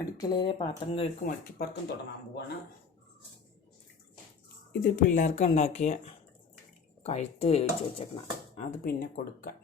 അടുക്കളയിലെ പാത്രം കഴുക്കും അടുക്കിപ്പുറത്തും തുടങ്ങാൻ പോവാണ്. ഇത് പിള്ളേർക്ക് ഉണ്ടാക്കിയ കഴുത്ത് വേവിച്ച് വെച്ചേക്കണം, അത് പിന്നെ കൊടുക്കാൻ.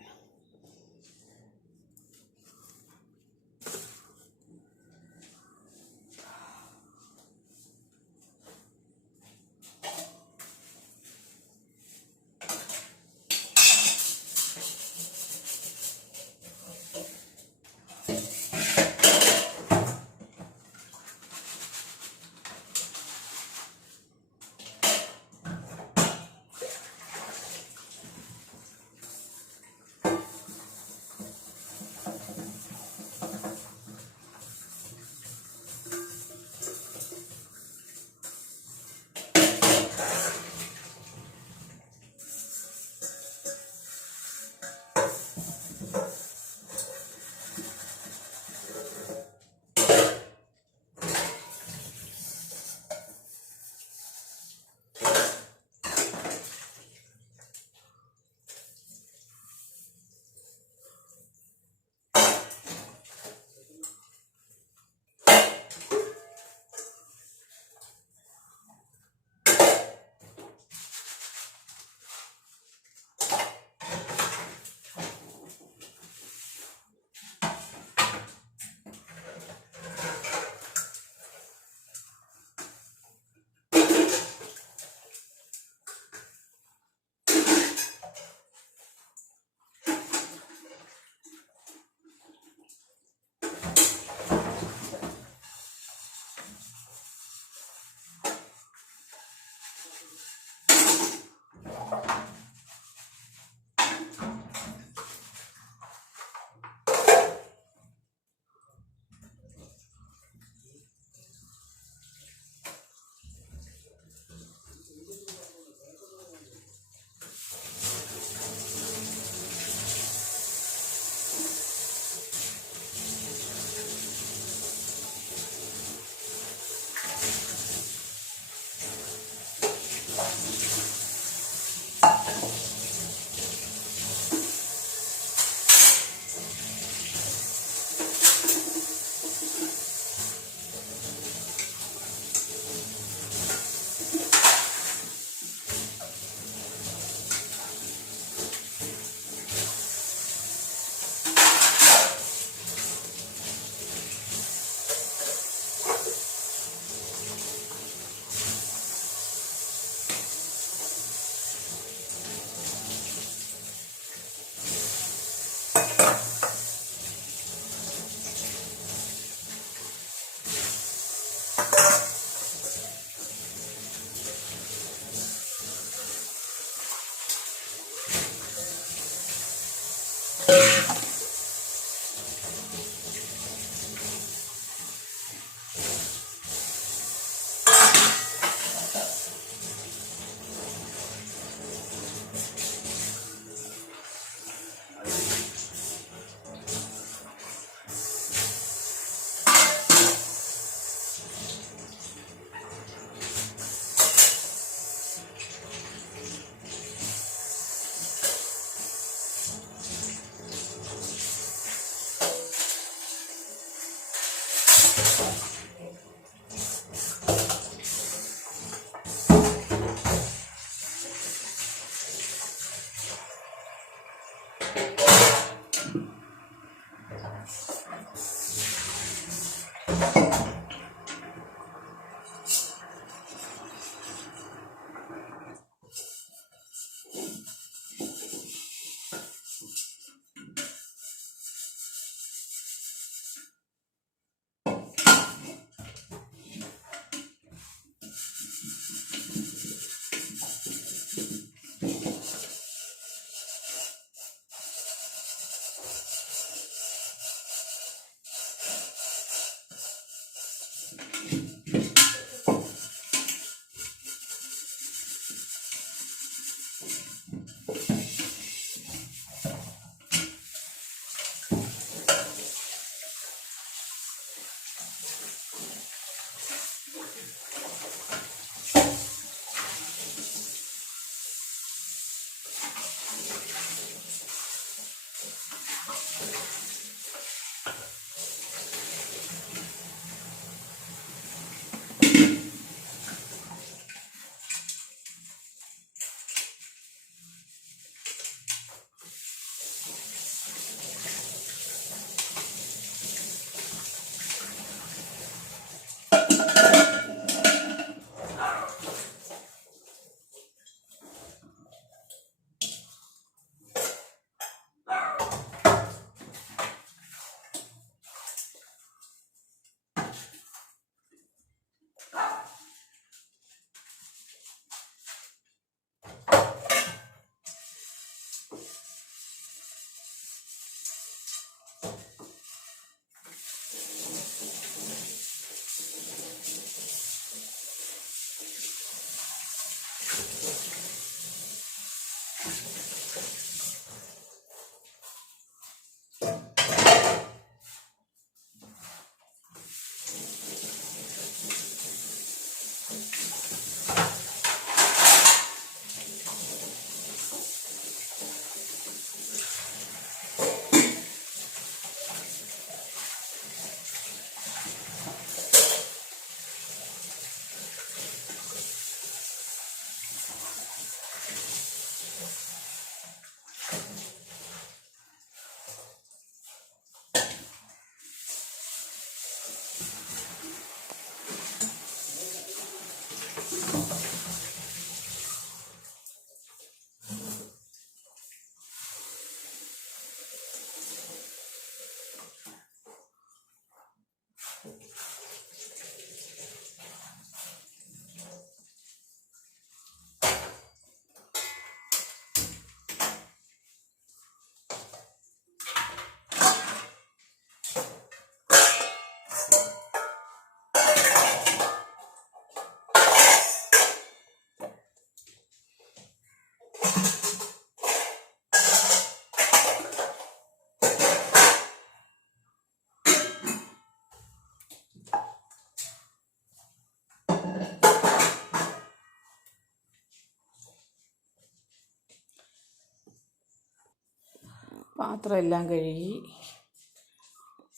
പാത്രം എല്ലാം കഴുകി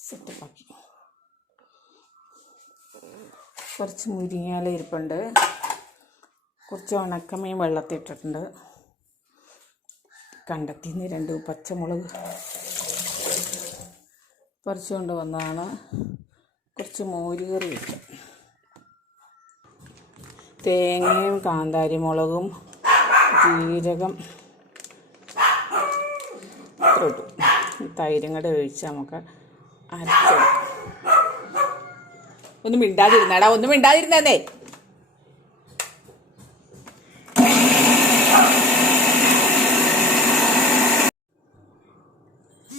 സെറ്റപ്പാക്കി. കുറച്ച് മുരിങ്ങയില ഇരിപ്പുണ്ട്, കുറച്ച് ഉണക്കമീൻ വെള്ളത്തിട്ടിട്ടുണ്ട്, കണ്ടെത്തിന്ന് 2 പച്ചമുളക് പറിച്ചുകൊണ്ട് വന്നതാണ്, കുറച്ച് മോരുകറി വയ്ക്കും, തേങ്ങയും കാന്താരി മുളകും ജീരകം അത്ര ഇട്ടു, തൈരും കൂടെ ഒഴിച്ച് നമുക്ക് അരച്ചെടുക്കാം. ഒന്നും മിണ്ടാതിരുന്നേടാ, ഒന്നും മിണ്ടാതിരുന്നേ.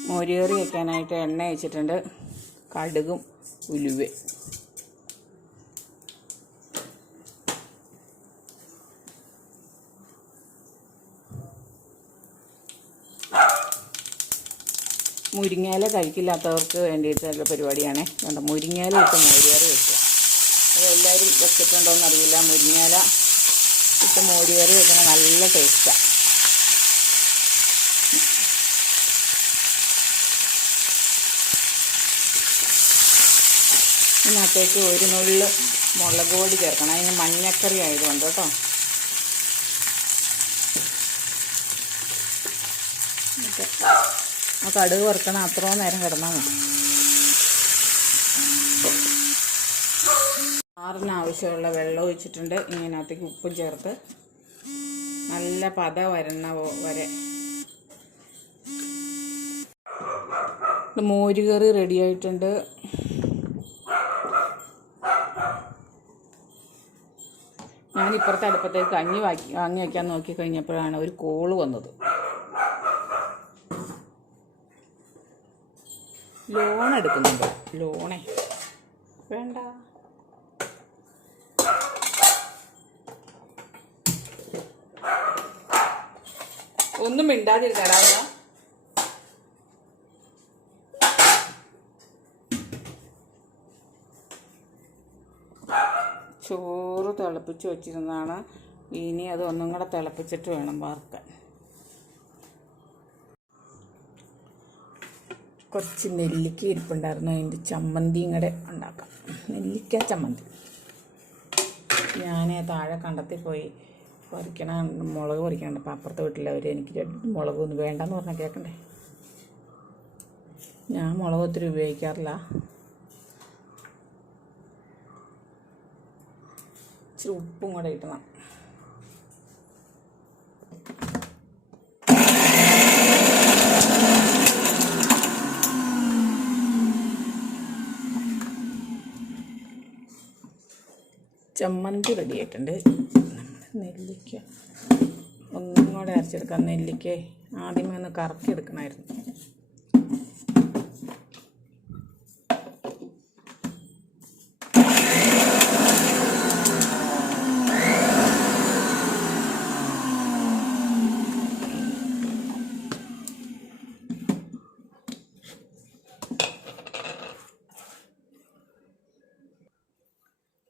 മോരുകറി വയ്ക്കാനായിട്ട് എണ്ണ ഒഴിച്ചിട്ടുണ്ട്, കടുകും ഉലുവയും. മുരിങ്ങയില കഴിക്കില്ലാത്തവർക്ക് വേണ്ടിയിട്ടുള്ള പരിപാടിയാണ്. കണ്ട മുരിങ്ങയില ഇട്ട് മോരുകറി വെക്കുക. അതെല്ലാവരും വെച്ചിട്ടുണ്ടോയെന്ന് അറിയില്ല. മുരിങ്ങയില ഇട്ട് മോരുകറി വെക്കണ നല്ല ടേസ്റ്റാണ്. ഇതിനകത്തേക്ക് 1 നുള്ള് മുളക് പൊടി ചേർക്കണം, അതിന് മഞ്ഞക്കറി ആയതുകൊണ്ട് കേട്ടോ. ആ കടുക് വറുക്കണം, അത്രയും നേരം കിടന്നാൽ മതി. ആറിന് ആവശ്യമുള്ള വെള്ളം ഒഴിച്ചിട്ടുണ്ട്. ഇതിനകത്തേക്ക് ഉപ്പും ചേർത്ത് നല്ല പത വരുന്ന വരെ. മോരുകറി റെഡി ആയിട്ടുണ്ട്. ഞാൻ ഇപ്പുറത്തെ അടുപ്പത്തേക്ക് കഞ്ഞി വാങ്ങി വയ്ക്കാൻ നോക്കി കഴിഞ്ഞപ്പോഴാണ് ഒരു കോള് വന്നത്. ലോൺ എടുക്കുന്നുണ്ട്. ലോണേ വേണ്ട. ഒന്നും മിണ്ടാതിരുന്നേടാ. ചോറ് തിളപ്പിച്ച് വെച്ചിരുന്നതാണ്, ഇനി അത് ഒന്നും കൂടെ തിളപ്പിച്ചിട്ട് വേണം വറുക്കാൻ. കുറച്ച് നെല്ലിക്ക ഇരിപ്പുണ്ടായിരുന്നു, അതിൻ്റെ ചമ്മന്തിയും കൂടെ ഉണ്ടാക്കാം. നെല്ലിക്ക ചമ്മന്തി. ഞാൻ താഴെ കണ്ടത്തിൽ പോയി മുളക് പറിക്കണ്ട. അപ്പം അപ്പുറത്തെ വീട്ടിലവർ എനിക്ക് 2 മുളകൊന്നും വേണ്ടെന്ന് പറഞ്ഞാൽ കേൾക്കണ്ടേ. ഞാൻ മുളക് ഒത്തിരി ഉപയോഗിക്കാറില്ല. ഇച്ചിരി ഉപ്പും കൂടെ ഇടണം. ചമ്മന്തി റെഡിയായിട്ടുണ്ട്. നെല്ലിക്ക ഒന്നും കൂടെ അരച്ചെടുക്കാം. നെല്ലിക്ക ആദ്യമേ ഒന്ന് കറക്കി എടുക്കണമായിരുന്നു.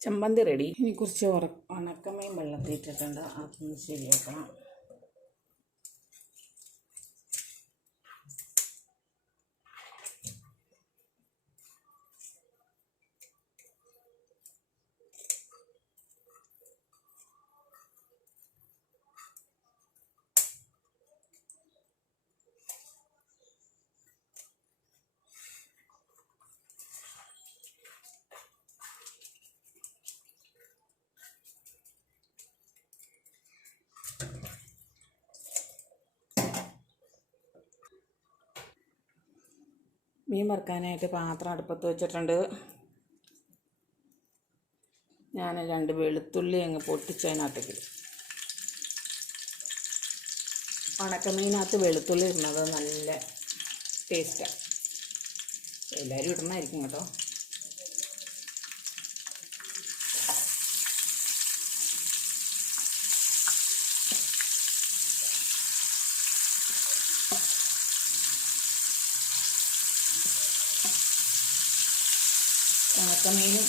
ചമ്മന്തി റെഡി. ഇനി കുറച്ച് ഉണക്കമീൻ വെള്ളത്തിയിട്ടിട്ടുണ്ട്, അതൊന്ന് ശരിയാക്കണം. മീൻ വറുക്കാനായിട്ട് പാത്രം അടുപ്പത്ത് വെച്ചിട്ടുണ്ട്. ഞാൻ 2 വെളുത്തുള്ളി അങ്ങ് പൊട്ടിച്ചതിനകത്തേക്ക്. ഉണക്കമീനകത്ത് വെളുത്തുള്ളി ഇടുന്നത് നല്ല ടേസ്റ്റാണ്. എല്ലാവരും ഇടണമായിരിക്കും കേട്ടോ. ഉണക്കമീനും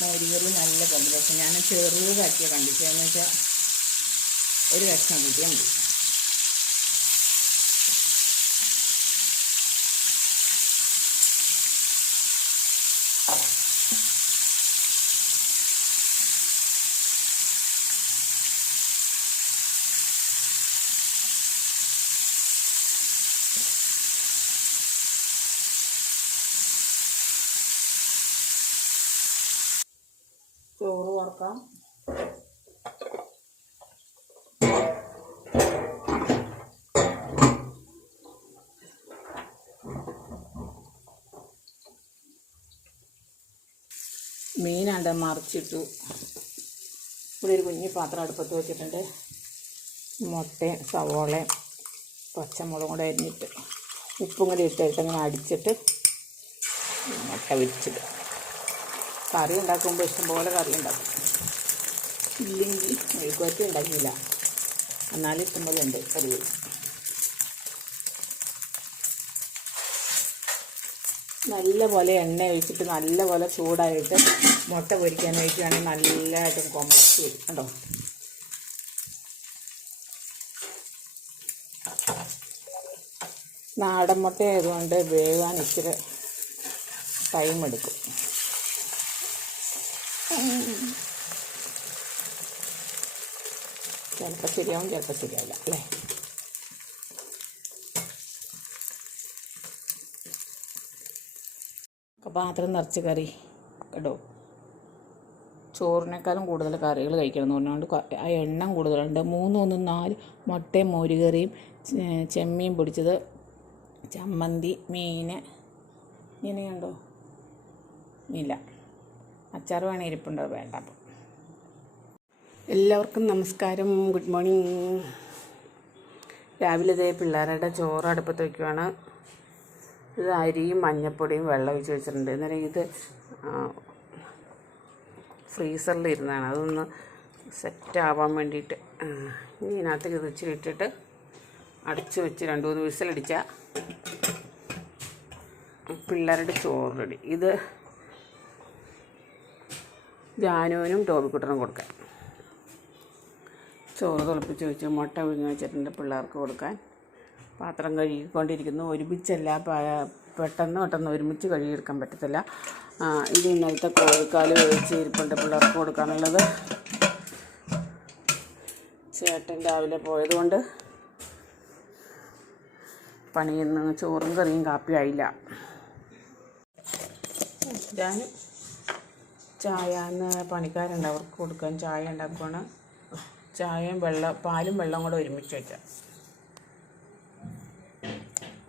മോരുകറി നല്ല കോമ്പിനേഷൻ. ഞാൻ ചെറുതാക്കിയ കണ്ടിച്ചതെന്ന് വെച്ചാൽ ഒരു കഷ്ണം കൂട്ടിയാൽ മതി. ചോറ് വറക്കാം. മീനാണ്ട് മറിച്ചിട്ടു. ഇവിടെ ഒരു കുഞ്ഞു പാത്രം അടുപ്പത്ത് വെച്ചിട്ടുണ്ട്. മുട്ടയും സവോളയും പച്ചമുളകും കൂടെ അരിഞ്ഞിട്ട് ഉപ്പും കൂടി ഇട്ടിട്ട് ഇങ്ങനെ അടിച്ചിട്ട് മുട്ട വിരിച്ചിടുക. കറി ഉണ്ടാക്കുമ്പോൾ ഇഷ്ടംപോലെ കറി ഉണ്ടാക്കും. ഇല്ലെങ്കിൽ മെഴുക്കുവരട്ടി ഉണ്ടാക്കിയില്ല, എന്നാലും ഇഷ്ടംപോലെ ഉണ്ട് കറി. നല്ല പോലെ എണ്ണ ഒഴിച്ചിട്ട് നല്ല പോലെ ചൂടായിട്ട് മുട്ട പൊരിക്കാൻ ഒഴിക്കുകയാണെങ്കിൽ നല്ലതായിട്ട് കൊമച്ച് വരും കേട്ടോ. നാടൻ മുട്ട ആയതുകൊണ്ട് വേവാൻ ഇച്ചിരി ടൈം എടുക്കും. ചിലപ്പോൾ ശരിയാവും, ചിലപ്പോൾ ശരിയാവില്ല അല്ലേ. പാത്രം നിറച്ച് കറി കേട്ടോ. ചോറിനേക്കാളും കൂടുതൽ കറികൾ കഴിക്കണം എന്ന് പറഞ്ഞുകൊണ്ട് ആ എണ്ണം കൂടുതലുണ്ട്. 4 മുട്ടയും മോരുകറിയും ചെമ്മീൻ പൊടിച്ചത്, ചമ്മന്തി, മീൻ ഇങ്ങനെയുണ്ടോ? ഇല്ല, അച്ചാർ വേണേൽ ഇരിപ്പുണ്ടോ? വേണ്ട. അപ്പം എല്ലാവർക്കും നമസ്കാരം, ഗുഡ് മോർണിംഗ്. രാവിലെ ഇതേ പിള്ളേരുടെ ചോറ് അടുപ്പത്ത് വയ്ക്കുവാണ്. ഇത് അരിയും മഞ്ഞപ്പൊടിയും വെള്ളം ഒഴിച്ച് വെച്ചിട്ടുണ്ട്. അന്നേരം ഇത് ഫ്രീസറിലിരുന്നാണ്, അതൊന്ന് സെറ്റാവാൻ വേണ്ടിയിട്ട്. ഇനി ഇതിനകത്ത് ഇത് ഇച്ചിരി ഇട്ടിട്ട് അടച്ച് വെച്ച് 2-3 വിസിലടിച്ചാൽ പിള്ളേരുടെ ചോറ് റെഡി. ഇത് ജാനുവിനും ടോബിക്കുട്ടനും കൊടുക്കാൻ. ചോറ് തിളപ്പിച്ച് വെച്ച് മുട്ട ഒഴിഞ്ഞ് വെച്ചിട്ടുണ്ട് പിള്ളേർക്ക് കൊടുക്കാൻ. പാത്രം കഴുകിക്കൊണ്ടിരിക്കുന്നു. ഒരുമിച്ചല്ല, പെട്ടെന്ന് ഒരുമിച്ച് കഴുകിയെടുക്കാൻ പറ്റത്തില്ല. ഇത് ഇന്നലത്തെ കോഴിക്കാല് വേവിച്ച് ഇരിപ്പുണ്ട് പിള്ളേർക്ക് കൊടുക്കാനുള്ളത്. ചേട്ടൻ രാവിലെ പോയതുകൊണ്ട് പണിയുന്ന ചോറും കറിയും കാപ്പി ആയില്ല. ഞാൻ ചായ പണിക്കാരുണ്ട്, അവർക്ക് കൊടുക്കാൻ ചായ ഉണ്ടാക്കുകയാണ്. ചായയും പാലും വെള്ളം കൂടെ ഒരുമിച്ച് വെച്ചാൽ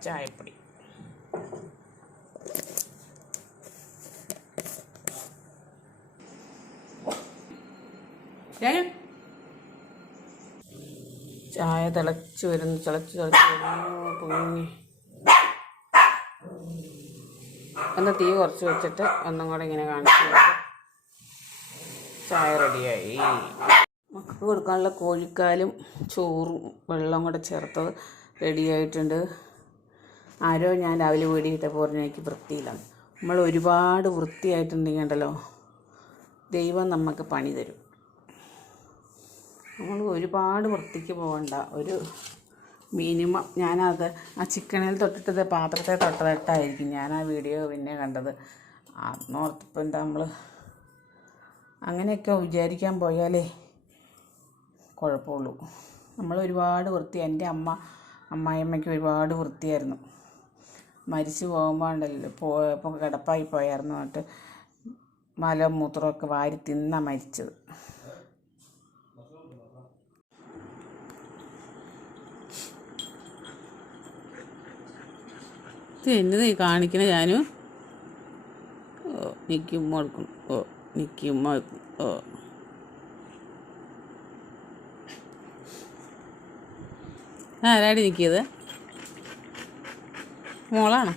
ചായപ്പൊടി. ചായ തിളച്ച് വരുന്നു, തിളച്ച് പൊങ്ങി. ഒന്ന് തീ കുറച്ച് വെച്ചിട്ട് ഒന്നും കൂടെ ഇങ്ങനെ കാണിച്ചു ചായ റെഡിയായി. മക്കൾക്ക് കൊടുക്കാനുള്ള കോഴിക്കാലും ചോറും വെള്ളം കൂടെ ചേർത്തത് റെഡിയായിട്ടുണ്ട്. ആരോ ഞാൻ രാവിലെ വീടിയിട്ടപ്പോൾ പറഞ്ഞാൽ എനിക്ക് വൃത്തിയിലാണ്. നമ്മൾ ഒരുപാട് വൃത്തിയായിട്ടുണ്ടെങ്കിൽ ഉണ്ടല്ലോ ദൈവം നമുക്ക് പണി തരും. നമ്മൾ ഒരുപാട് വൃത്തിക്ക് പോകണ്ട, ഒരു മിനിമം. ഞാനത് ആ ചിക്കനിൽ തൊട്ടിട്ടത് പാത്രത്തെ തൊട്ടതായിട്ടായിരിക്കും ഞാൻ ആ വീഡിയോ പിന്നെ കണ്ടത്. അന്നോർത്തപ്പോൾ എന്താ നമ്മൾ അങ്ങനെയൊക്കെ വിചാരിക്കാൻ പോയാലേ കുഴപ്പമുള്ളൂ. നമ്മൾ ഒരുപാട് വൃത്തി. എൻ്റെ അമ്മായിയമ്മയ്ക്ക് ഒരുപാട് വൃത്തിയായിരുന്നു. മരിച്ചു പോകുമ്പോൾ ഉണ്ടല്ലോ, പോയപ്പോൾ കിടപ്പായി പോയായിരുന്നു. എന്നിട്ട് മലമൂത്രമൊക്കെ വാരി തിന്നാണ് മരിച്ചത്. എന്നത് നീ കാണിക്കണേ? ഞാനും നിൽക്കുമ്പോൾ എടുക്കണം. നിൽക്കുമ്പോൾ ആരാടി നിൽക്കിയത്? മോളാണോ?